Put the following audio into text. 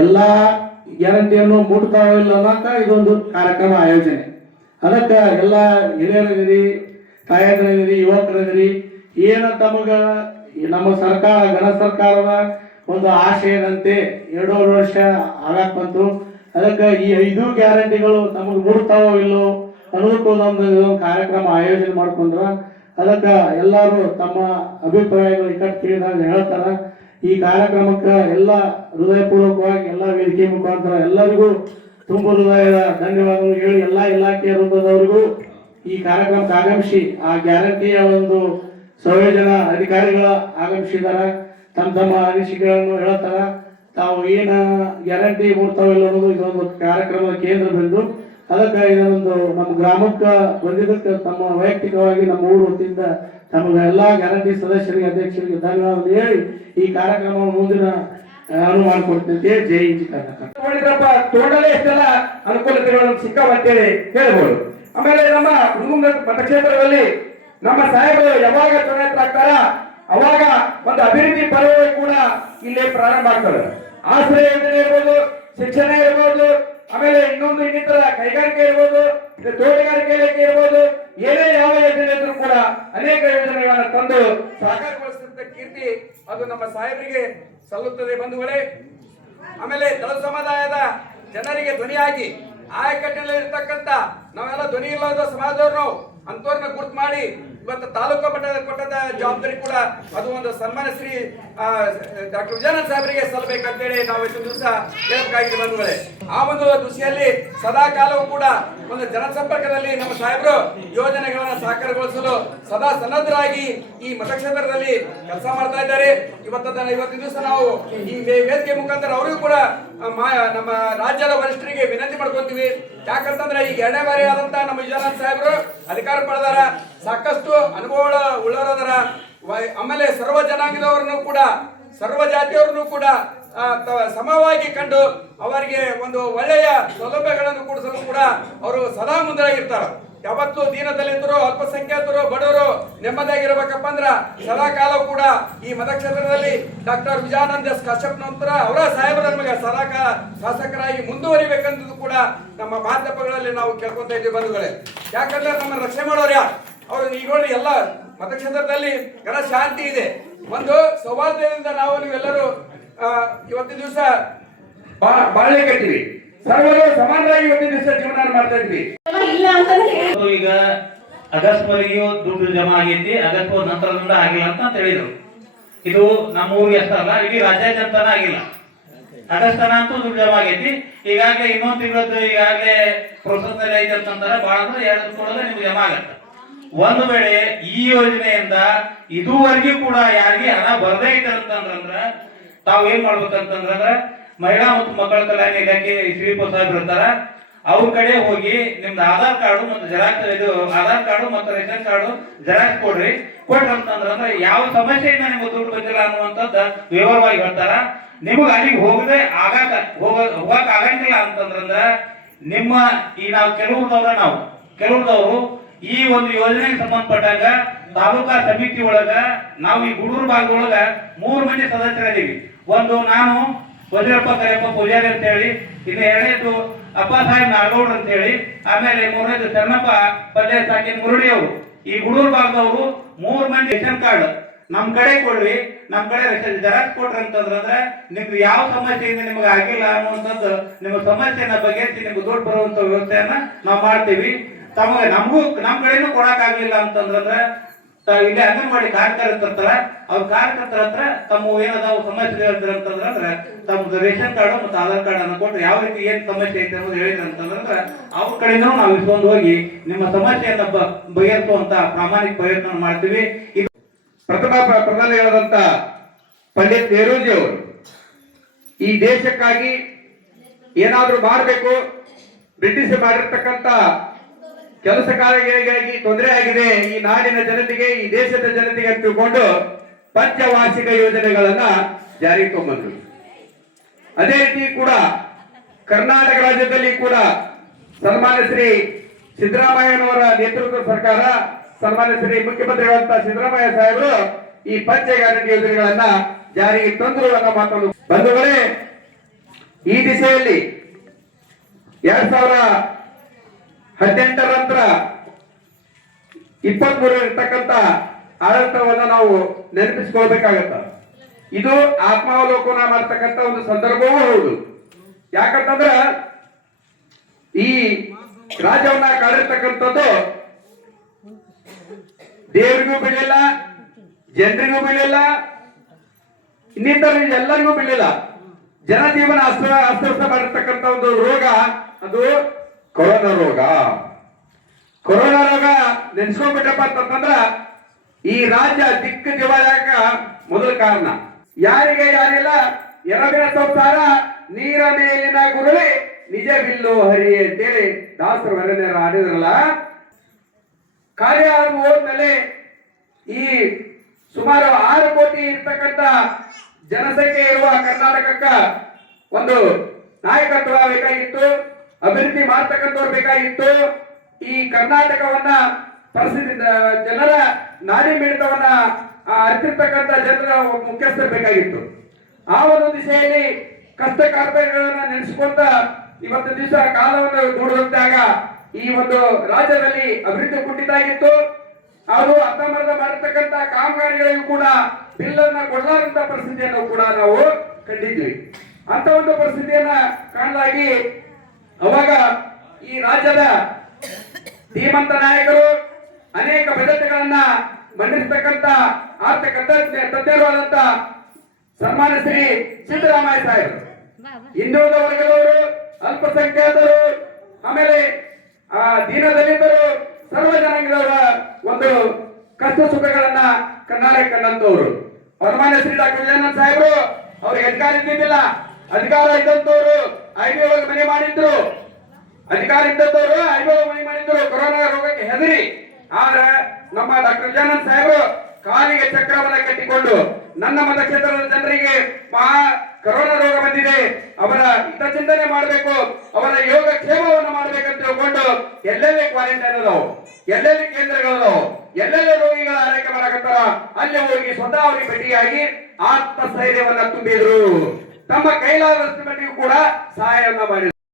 ಎಲ್ಲ ಗ್ಯಾರಂಟಿಯನ್ನು ಮುಟ್ತಾವೋ ಇಲ್ಲ ಅನ್ನೋಕ ಇದೊಂದು ಕಾರ್ಯಕ್ರಮ ಆಯೋಜನೆ. ಅದಕ್ಕೆ ಎಲ್ಲ ಹಿರಿಯರಿಗಿರಿ, ತಾಯಂದಿರಿಗಿರಿ, ಯುವಕರಿಗಿರಿ ಏನು ತಮಗ ನಮ್ಮ ಸರ್ಕಾರ ಗಣ ಸರ್ಕಾರದ ಒಂದು ಆಶಯದಂತೆ 2.5 ವರ್ಷ ಆಗಕ್ ಬಂತು. ಅದಕ್ಕೆ ಈ 5 ಗ್ಯಾರಂಟಿಗಳು ನಮಗೆ ಮುಟ್ತಾವೋ ಇಲ್ಲೋ ಅನ್ನೋದಕ್ಕೊಂದೊಂದು ಕಾರ್ಯಕ್ರಮ ಆಯೋಜನೆ ಮಾಡ್ಕೊಂಡ್ರ. ಅದಕ್ಕೆ ಎಲ್ಲರೂ ತಮ್ಮ ಅಭಿಪ್ರಾಯಗಳು ಇಕ್ಕಟ್ಟು ಕೇಳಿದಾಗ ಹೇಳ್ತಾರ. ಈ ಕಾರ್ಯಕ್ರಮಕ್ಕೆ ಎಲ್ಲ ಹೃದಯಪೂರ್ವಕವಾಗಿ ಎಲ್ಲ ವೇದಿಕೆ ಮುಖಾಂತರ ಎಲ್ಲರಿಗೂ ತುಂಬ ಹೃದಯದ ಧನ್ಯವಾದಗಳು ಹೇಳಿ, ಎಲ್ಲ ಇಲಾಖೆಯ ವೃಂದದವರಿಗೂ ಈ ಕಾರ್ಯಕ್ರಮಕ್ಕೆ ಆಗಮಿಸಿ ಆ ಗ್ಯಾರಂಟಿಯ ಒಂದು ಸಂಯೋಜನ ಅಧಿಕಾರಿಗಳ ಆಗಮಿಸಿದಾರ. ತಮ್ಮ ತಮ್ಮ ಅನಿಸಿಕೆಗಳನ್ನು ಹೇಳ್ತಾರ. ತಾವು ಏನು ಗ್ಯಾರಂಟಿ ಮೂಡ್ತಾವಿಲ್ಲ ಅನ್ನೋದು ಇದೊಂದು ಕಾರ್ಯಕ್ರಮದ ಕೇಂದ್ರ ಬಿಂದು. ಅದಕ್ಕೆ ಇದೊಂದು ನಮ್ಮ ಗ್ರಾಮಕ್ಕೆ ಬಂದಿದ್ದಕ್ಕೆ ತಮ್ಮ ವೈಯಕ್ತಿಕವಾಗಿ ನಮ್ಮ ಊರು ವತಿಯಿಂದ ತಮಗೆ ಎಲ್ಲ ಗ್ಯಾರಂಟಿ ಸದಸ್ಯರಿಗೆ, ಅಧ್ಯಕ್ಷರಿಗೆ ಧನ್ಯವಾದ ಹೇಳಿ ಈ ಕಾರ್ಯಕ್ರಮ ಮುಂದಿನ ಅನುವು ಮಾಡಿಕೊಡ್ತಂತೆ. ಜೈ ಹಿಂದ್ ಕರ್ನಾಟಕ. ತೋಟಲೇ ಎಷ್ಟೆಲ್ಲ ಅನುಕೂಲತೆಗಳನ್ನು ಸಿಕ್ಕಾವಂತೇಳಿ ಹೇಳ್ಬೋದು. ಆಮೇಲೆ ನಮ್ಮ ಹುಡುಗ ಮತಕ್ಷೇತ್ರದಲ್ಲಿ ನಮ್ಮ ಸಾಹೇಬರು ಯಾವಾಗ ಚುನಾಯಿತರಾಗ್ತಾರ ಅವಾಗ ಒಂದು ಅಭಿವೃದ್ಧಿ ಪರ್ವ ಕೂಡ ಇಲ್ಲೇ ಪ್ರಾರಂಭ ಆಗ್ತದೆ. ಆಶ್ರಯ ಯೋಜನೆ ಇರ್ಬೋದು, ಶಿಕ್ಷಣ ಇರ್ಬೋದು, ಆಮೇಲೆ ಇನ್ನಿತರ ಕೈಗಾರಿಕೆ ಇರ್ಬೋದು, ತೋಟಗಾರಿಕೆ ಇಲಾಖೆ ಇರ್ಬೋದು, ಏನೇ ಯಾವ ಯೋಜನೆ ಇದ್ರೂ ಕೂಡ ಅನೇಕ ಯೋಜನೆಗಳನ್ನ ತಂದು ಸಾಕಾರಗೊಳಿಸಿದ ಕೀರ್ತಿ ಅದು ನಮ್ಮ ಸಾಹೇಬರಿಗೆ ಸಲ್ಲುತ್ತದೆ ಬಂಧುಗಳೇ. ಆಮೇಲೆ ದಳ ಸಮುದಾಯದ ಜನರಿಗೆ ಧ್ವನಿಯಾಗಿ ಆಯಕಟ್ಟಿನಲ್ಲಿ ಇರ್ತಕ್ಕಂಥ ನಾವೆಲ್ಲ ಧ್ವನಿ ಇಲ್ಲದ ಸಮಾಜದವ್ರು ನಾವು ಅಂತವ್ರನ್ನ ಗುರ್ತು ಮಾಡಿ ಇವತ್ತು ತಾಲೂಕು ಮಟ್ಟದ ಕೊಟ್ಟದ ಜವಾಬ್ದಾರಿ ಕೂಡ ಅದು ಒಂದು ಸನ್ಮಾನ ಶ್ರೀ ಡಾಕ್ಟರ್ ವಿಜಯನಾಥ್ ಸಾಹೇಬರಿಗೆ ಸಲ್ಲಬೇಕಂತೇಳಿ ನಾವು ಇವತ್ತು ದಿವಸ ಹೇಳಬೇಕಾಗಿದೆ ಬಂಧುಗಳೇ. ಆ ಒಂದು ದೃಷ್ಟಿಯಲ್ಲಿ ಸದಾ ಕಾಲವೂ ಕೂಡ ಒಂದು ಜನಸಂಪರ್ಕದಲ್ಲಿ ನಮ್ಮ ಸಾಹೇಬರು ಯೋಜನೆಗಳನ್ನ ಸಾಕಾರಗೊಳಿಸಲು ಸದಾ ಸನ್ನದ್ಧರಾಗಿ ಈ ಮತಕ್ಷೇತ್ರದಲ್ಲಿ ಕೆಲಸ ಮಾಡ್ತಾ ಇದ್ದಾರೆ. ಇವತ್ತಿನ ದಿವಸ ನಾವು ಈ ವೇದಿಕೆ ಮುಖಾಂತರ ಅವರಿಗೂ ಕೂಡ ನಮ್ಮ ರಾಜ್ಯದ ವರಿಷ್ಠರಿಗೆ ವಿನಂತಿ ಮಾಡ್ಕೊತೀವಿ. ಯಾಕಂತಂದ್ರೆ ಈಗ 2ನೇ ಬಾರಿ ಆದಂತ ನಮ್ಮ ವಿಜಯನಾಥ್ ಸಾಹೇಬರು ಅಧಿಕಾರ ಪಡೆದಾರ, ಸಾಕಷ್ಟು ಅನುಭವ ಉಳ್ಳವರದಾರ. ಆಮೇಲೆ ಸರ್ವ ಜನಾಂಗದವರನ್ನು ಕೂಡ ಸರ್ವ ಜಾತಿಯವರನ್ನು ಕೂಡ ಸಮವಾಗಿ ಕಂಡು ಅವರಿಗೆ ಒಂದು ಒಳ್ಳೆಯ ಸೌಲಭ್ಯಗಳನ್ನು ಕೊಡಿಸಲು ಕೂಡ ಅವರು ಸದಾ ಮುಂದಾಗಿರ್ತಾರೆ. ಯಾವತ್ತು ದೀನದಲಿತರು, ಅಲ್ಪಸಂಖ್ಯಾತರು, ಬಡವರು ನೆಮ್ಮದಿಯಾಗಿರ್ಬೇಕಪ್ಪ ಅಂದ್ರ ಸದಾ ಕಾಲ ಕೂಡ ಈ ಮತಕ್ಷೇತ್ರದಲ್ಲಿ ಡಾಕ್ಟರ್ ವಿಜಯಾನಂದ ಎಸ್ ಕಶ್ಯಪ್ ನಂತರ ಅವರ ಸಾಹೇಬರ ನಮಗೆ ಸದಾ ಶಾಸಕರಾಗಿ ಮುಂದುವರಿಬೇಕಂತದ್ದು ಕೂಡ ನಮ್ಮ ಮಾಧ್ಯಮಗಳಲ್ಲಿ ನಾವು ಕೇಳ್ಕೊಂತ ಇದ್ದೀವಿ ಬಂಧುಗಳೇ. ಯಾಕಂದ್ರೆ ನಮ್ಮ ರಕ್ಷಣೆ ಮಾಡೋರು ಯಾರು? ಅವರು ಈಗ ನೋಡಿ ಎಲ್ಲ ಮತಕ್ಷೇತ್ರದಲ್ಲಿ ಘನ ಶಾಂತಿ ಇದೆ. ಒಂದು ಸೌಹಾರ್ದದಿಂದ ನಾವು ನೀವೆಲ್ಲರೂ ಇವತ್ತಿನ ದಿವಸ ಬಾಳ್ವೆ ಕಟ್ಟಿವಿ, ಸರ್ವರು ಸಮಾನರಾಗಿ ಇವತ್ತಿನ ದಿವಸ ಜೀವನ ಮಾಡ್ತಾ ಇದ್ವಿ. ಈಗ ಆಗಸ್ಟ್ ವರೆಗೂ ದುಡ್ಡು ಜಮಾ ಆಗೈತಿ, ಆಗಸ್ಟ್ ನಂತರದಿಂದ ಆಗಿಲ್ಲ ಅಂತ ಹೇಳಿದ್ರು. ಇದು ನಮ್ಮ ಊರಿಗೆ ಅಷ್ಟಲ್ಲ, ಇಡೀ ರಾಜ್ಯಾದ್ಯಂತನ ಆಗಿಲ್ಲ. ಆಗಸ್ಟ್ ಅಂತೂ ದುಡ್ಡು ಜಮಾ ಆಗೈತಿ. ಈಗಾಗಲೇ ಇನ್ನೊಂದು ತಿಂಗಳದ್ದು ಈಗಾಗಲೇ ಪ್ರೊಸೆಸ್ ನಲ್ಲಿ ಐತೆ ಅಂತಂದ್ರೆ ಬಹಳ ಅಂದ್ರೆ 2 ತಿಂಗಳಲ್ಲೇ ನಿಮ್ಗೆ ಜಮಾ ಆಗತ್ತೆ. ಒಂದು ವೇಳೆ ಈ ಯೋಜನೆಯಿಂದ ಇದುವರೆಗೂ ಕೂಡ ಯಾರಿಗೆ ಹಣ ಬರದೇ ಐತೆ ಅಂತಂದ್ರ ತಾವು ಏನ್ ಮಾಡ್ಬೇಕಂತಂದ್ರ ಮಹಿಳಾ ಮತ್ತು ಮಕ್ಕಳ ಕಲ್ಯಾಣ ಇಲಾಖೆ ಶ್ರೀಪ ಸಾಹೇಬ್ರು ಇರ್ತಾರ, ಅವ್ರ ಕಡೆ ಹೋಗಿ ನಿಮ್ದು ಆಧಾರ್ ಕಾರ್ಡು ಮತ್ತು ಜೆರಾಕ್ಸ್ ಆಧಾರ್ ಕಾರ್ಡು ಮತ್ತು ರೇಷನ್ ಕಾರ್ಡು ಜೆರಾಕ್ಸ್ ಕೊಡ್ರಿ. ಕೊಟ್ರಂತಂದ್ರ ಯಾವ ಸಮಸ್ಯೆಯಿಂದ ನಿಮ್ಗೆ ದುಡ್ಡು ಬಂದಿಲ್ಲ ಅನ್ನುವಂಥದ್ದು ವಿವರವಾಗಿ ಹೇಳ್ತಾರ. ನಿಮಗ ಅಲ್ಲಿಗೆ ಹೋಗಕ್ ಆಗಂಗಿಲ್ಲ ಅಂತಂದ್ರ ನಿಮ್ಮ ಈ ನಾವು ಕೆಲವ್ರದವರು ಈ ಒಂದು ಯೋಜನೆಗೆ ಸಂಬಂಧಪಟ್ಟಾಗ ತಾಲೂಕಾ ಸಮಿತಿ ಒಳಗ ನಾವು ಈ ಗುಡೂರು ಭಾಗದೊಳಗ 3 ಮಂದಿ ಸದಸ್ಯರಿದ್ದೀವಿ. ಒಂದು ನಾನು ವಜ್ರಪ್ಪ ಕರೆಯಪ್ಪ ಪೂಜಾರಿ ಅಂತ ಹೇಳಿ, ಇನ್ನು 2ನೇದು ಅಪ್ಪ ಸಾಹೇಬ್ ನಾಗೌಡ್ರ ಅಂತ ಹೇಳಿ, ಆಮೇಲೆ 3ನೇದು ಚನ್ನಪ್ಪ ಪಲ್ಲೆ ಸಾಕಿನ ಮುರುಡಿ ಅವರು. ಈ ಗುಡೂರು ಭಾಗದವರು 3 ಮಂದಿ ರೇಷನ್ ಕಾರ್ಡ್ ನಮ್ ಕಡೆ ಕೊಡ್ರಿ, ನಮ್ ಕಡೆ ರೇಷನ್ ಜೆರಾಕ್ಸ್ ಕೊಡ್ರಿ ಅಂತಂದ್ರೆ ನಿಮ್ಗೆ ಯಾವ ಸಮಸ್ಯೆಯಿಂದ ನಿಮ್ಗೆ ಆಗಿಲ್ಲ ಅನ್ನುವಂಥದ್ದು ನಿಮ್ಮ ಸಮಸ್ಯೆನ ಬಗೆಹರಿಸಿ ನಿಮ್ಗೆ ದುಡ್ಡು ಬರುವಂತ ವ್ಯವಸ್ಥೆಯನ್ನ ನಾವು ಮಾಡ್ತೀವಿ. ತಮಗೆ ನಮ್ ಕಡೆನೂ ಕೊಡಕ್ ಆಗ್ಲಿಲ್ಲ ಅಂತಂದ್ರೆ ಇಲ್ಲಿ ಅಂಗನವಾಡಿ ಕಾರ್ಯಕರ್ತರ ಅವ್ರ ಕಾರ್ಯಕರ್ತರ ಹತ್ರ ತಮ್ಮ ಏನದಾವ ಸಮಸ್ಯೆ ಹೇಳ್ತಾರೆ ಅಂತಂದ್ರೆ ತಮ್ಮ ರೇಷನ್ ಕಾರ್ಡ್ ಮತ್ತು ಆಧಾರ್ ಕಾರ್ಡ್ ಅನ್ನು ಕೊಟ್ಟರೆ ಯಾವ ರೀತಿ ಏನ್ ಸಮಸ್ಯೆ ಐತೆ ಅನ್ನೋದು ಹೇಳಿದ್ರೆ ಅಂತಂದ್ರೆ ಅವ್ರ ಕಡೆನೂ ನಾವು ಇಸ್ಕೊಂಡು ಹೋಗಿ ನಿಮ್ಮ ಸಮಸ್ಯೆಯನ್ನ ಬಗೆಹರಿಸುವಂತ ಪ್ರಾಮಾಣಿಕ ಪ್ರಯತ್ನ ಮಾಡ್ತೀವಿ. ಇದು ಪ್ರಥಮ ಪ್ರಧಾನಿಯಾದಂತ ಪಂಡಿತ್ ನೆಹರೂಜಿ ಅವರು ಈ ದೇಶಕ್ಕಾಗಿ ಏನಾದ್ರೂ ಮಾಡಬೇಕು, ಬ್ರಿಟಿಷ್ ಮಾಡಿರ್ತಕ್ಕಂಥ ಕೆಲಸ ಕಾರ್ಯಗಳಿಗಾಗಿ ತೊಂದರೆ ಆಗಿದೆ ಈ ನಾಡಿನ ಜನತೆಗೆ, ಈ ದೇಶದ ಜನತೆಗೆ ಅಂತ ತಿಳ್ಕೊಂಡು ಪಂಚವಾರ್ಷಿಕ ಯೋಜನೆಗಳನ್ನ ಜಾರಿಗೆ ತಗೊಂಡ್ರು. ಅದೇ ರೀತಿ ಕೂಡ ಕರ್ನಾಟಕ ರಾಜ್ಯದಲ್ಲಿ ಕೂಡ ಸನ್ಮಾನ್ಯ ಶ್ರೀ ಸಿದ್ದರಾಮಯ್ಯನವರ ನೇತೃತ್ವದ ಸರ್ಕಾರ, ಸನ್ಮಾನ್ಯ ಶ್ರೀ ಮುಖ್ಯಮಂತ್ರಿಗಳಂತ ಸಿದ್ದರಾಮಯ್ಯ ಸಾಹೇಬರು ಈ ಪಂಚ ಗ್ಯಾರಂಟಿ ಯೋಜನೆಗಳನ್ನ ಜಾರಿಗೆ ತಂದ್ರು ಅನ್ನೋ ಮಾತನ್ನು ಬಂಧುಗಳೇ. ಈ ದಿಸೆಯಲ್ಲಿ 2018 ನಂತರ 23 ಇರ್ತಕ್ಕಂಥ ಆಡಳಿತವನ್ನ ನಾವು ನೆನಪಿಸ್ಕೊಳ್ಬೇಕಾಗತ್ತ. ಇದು ಆತ್ಮಾವಲೋಕನ ಮಾಡ್ತಕ್ಕಂಥ ಒಂದು ಸಂದರ್ಭವೂ ಹೌದು. ಯಾಕಂತಂದ್ರ ಈ ರಾಜ್ಯವನ್ನ ಕಾಡಿರ್ತಕ್ಕಂಥದ್ದು ದೇವರಿಗೂ ಬೀಳಿಲ್ಲ, ಜನರಿಗೂ ಬೀಳಿಲ್ಲ, ಇನ್ನಿತರ ಎಲ್ಲರಿಗೂ ಬೀಳಿಲ್ಲ. ಜನಜೀವನ ಅಸ್ತವ್ಯಸ್ತ ಮಾಡಿರ್ತಕ್ಕಂಥ ಒಂದು ರೋಗ ಅದು ಕೊರೋನಾ ರೋಗ. ಕೊರೋನಾ ರೋಗ ನೆನ್ಸ್ಕೊಂಡ್ಬಿಟ್ಟಪ್ಪ ಅಂತಂದ್ರ ಈ ರಾಜ್ಯ ದಿಕ್ಕು ದಿವಾಳಕ ಮೊದಲ ಕಾರಣ. ಯಾರಿಗೆ ಯಾರಿಲ್ಲ ಎರಡಿನ ಸಂಸಾರ ನೀರ ಮೇಲಿನ ಗುರುಳಿ ನಿಜ ಬಿಲ್ಲು ಹರಿ ಅಂತೇಳಿ ದಾಸರು ವರದಿಯರು ಆಡಿದ್ರಲ್ಲ. ಕಾರ್ಯ ಹೋದ್ಮೇಲೆ ಈ ಸುಮಾರು 6 ಕೋಟಿ ಇರ್ತಕ್ಕಂಥ ಜನಸಂಖ್ಯೆ ಇರುವ ಕರ್ನಾಟಕಕ್ಕ ಒಂದು ನಾಯಕತ್ವ ಬೇಕಾಗಿತ್ತು, ಅಭಿವೃದ್ಧಿ ಮಾಡ್ತಕ್ಕಂಥವ್ರು ಬೇಕಾಗಿತ್ತು. ಈ ಕರ್ನಾಟಕವನ್ನ ಪರಿಸ್ಥಿತಿ ಜನರ ನಾಡಿ ಮಿಡಿತವನ್ನ ಅರಿತಿರ್ತಕ್ಕಂಥ ಜನರ ಮುಖ್ಯಸ್ಥರು ಬೇಕಾಗಿತ್ತು. ಆ ಒಂದು ದಿಶೆಯಲ್ಲಿ ಕಷ್ಟ ಕಾರ್ಪಣ್ಯಗಳನ್ನ ನೆನೆಸ್ಕೊಂತ ಇವತ್ತು ದಿವಸ ಕಾಲವನ್ನು ದೂಡುವಂತಾಗ ಈ ಒಂದು ರಾಜ್ಯದಲ್ಲಿ ಅಭಿವೃದ್ಧಿ ಕುಂಠಿತ ಆಗಿತ್ತು. ಅದು ಅರ್ಧಂಬರ್ಧ ಮಾಡಿರ್ತಕ್ಕಂಥ ಕಾಮಗಾರಿಗಳಿಗೂ ಕೂಡ ಬಿಲ್ಲನ್ನ ಕೊಡಲಾರಂತ ಪರಿಸ್ಥಿತಿಯನ್ನು ಕೂಡ ನಾವು ಕಂಡಿದ್ವಿ. ಅಂತ ಒಂದು ಪರಿಸ್ಥಿತಿಯನ್ನ ಕಾಣಲಾಗಿ ಅವಾಗ ಈ ರಾಜ್ಯದ ಧೀಮಂತ ನಾಯಕರು ಅನೇಕ ಬಜೆಟ್ಗಳನ್ನ ಮಂಡಿಸತಕ್ಕಂತ ಆರ್ಥಿಕ ತಜ್ಞರು ಆದಂತ ಸನ್ಮಾನ್ಯ ಶ್ರೀ ಸಿದ್ದರಾಮಯ್ಯ ಸಾಹೇಬರು, ಹಿಂದುಳಿದ ವರ್ಗದವರು, ಅಲ್ಪಸಂಖ್ಯಾತರು, ಆಮೇಲೆ ದೀನದಲಿತರು, ಸರ್ವ ಜನಾಂಗದವರ ಒಂದು ಕಷ್ಟ ಸುಖಗಳನ್ನ ಕಣ್ಣಾರೆ ಕಂಡಂತವ್ರು. ಸನ್ಮಾನ್ಯ ಶ್ರೀ ಡಾಕ್ಟರ್ ವಿಜಯಾನಂದ ಸಾಹೇಬರು ಅವ್ರಿಗೆ ಅಧಿಕಾರ ಇದ್ದಿದ್ದಿಲ್ಲ, ಅಧಿಕಾರ ಇದ್ದಂತವ್ರು ಐಬಿಒಳಗೆ ಮನೆ ಮಾಡಿದ್ರು, ಅಧಿಕಾರ ಇದ್ದಂತವ್ರು ಐಬಿಒಳಗೆ ಮನೆ ಮಾಡಿದ್ರು ಕೊರೋನಾ ರೋಗಕ್ಕೆ ಹೆದರಿ. ಆದ್ರೆ ನಮ್ಮ ಡಾಕ್ಟರ್ ವಿಜಯಾನಂದ ಸಾಹೇಬರು ಕಾಲಿಗೆ ಚಕ್ರವನ್ನ ಕಟ್ಟಿಕೊಂಡು ನನ್ನ ಮತಕ್ಷೇತ್ರದ ಜನರಿಗೆ ಕೊರೋನಾ ರೋಗ ಬಂದಿದೆ, ಅವರ ಹಿತಚಿಂತನೆ ಮಾಡಬೇಕು, ಅವರ ಯೋಗ ಕ್ಷೇಮವನ್ನು ಮಾಡ್ಬೇಕಂತ ತಿಳ್ಕೊಂಡು ಎಲ್ಲೆಲ್ಲಿ ಕ್ವಾರಂಟೈನ್ ಅದಾವು, ಎಲ್ಲೆಲ್ಲಿ ಕೇಂದ್ರಗಳದಾವು, ಎಲ್ಲೆಲ್ಲಿ ರೋಗಿಗಳ ಆರೈಕೆ ಮಾಡಕತ್ತಾರ ಅಲ್ಲಿ ಹೋಗಿ ಸ್ವತಃ ಅವರಿಗೆ ಭೇಟಿಯಾಗಿ ಆತ್ಮಸ್ಥೈರ್ಯವನ್ನ ತುಂಬಿದ್ರು. ತಮ್ಮ ಕೈಲಾದಷ್ಟು ಮಟ್ಟಿಗೂ ಕೂಡ ಸಹಾಯವನ್ನ ಮಾಡಿದ್ರು.